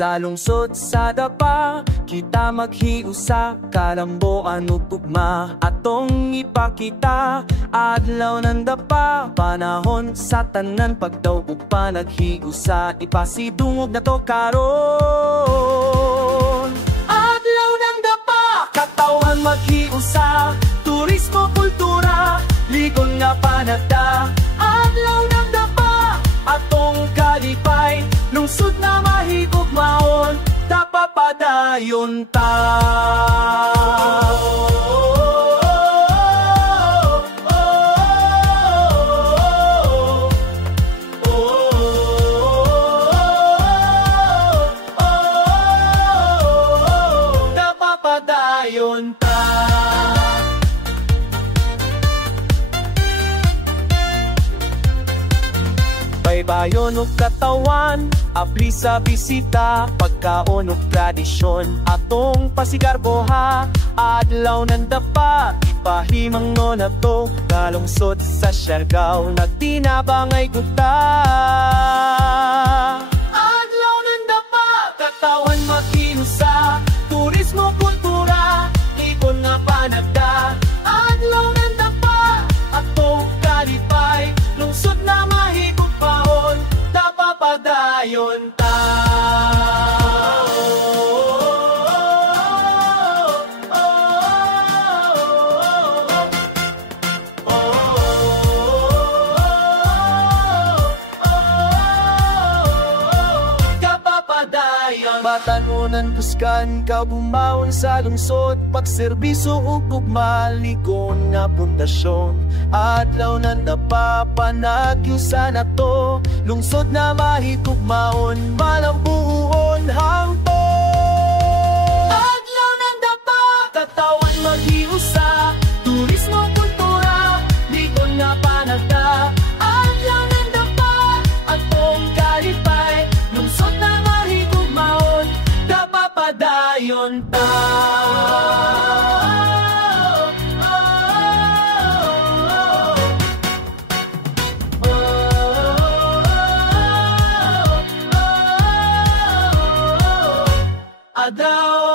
Sa lungsod sa dapa, kita maghiusa, kalamboan ug tugma atong ipakita. Adlaw ng dapa, panahon sa tanan, pagdaw ug panaghiusa, ipasidungog na to karon. Adlaw ng dapa, katawan maghiusa, turismo, kultura, ligon nga panagda. Adlaw ng dapa, atong kalipay, lungsod na mahigugmaon, napapadayon ta. Napapadayon ta. Baybayon ug katawan, abli sa bisita, pagkaon ug tradisyon, atong pasigarboha. Adlaw ng dapa, ipahimang no na to, kalungsod sa Siargao, nagtinabangay kuta. Adlaw ng dapa, katawan makinusa, turismo, kultura, ikon nga panagda. Adlaw ng dapa, atong kalipay, lungsod na mahigugmaon, napapadayon ta. Batanunan tuskan, kabumawon sa lungsod, pagserbiso ug ugmalikon nga pundasyon. Adlaw na napapanagkyusa na to, lungsod na mahigugmaon, malambuon hangpo. Adlaw ng dapa, katawan maghiusa, turismo, kultura, likon nga panagda. Adlaw ng dapa, atong kalipay, lungsod na mahigugmaon, napapadayon ta. Adlaw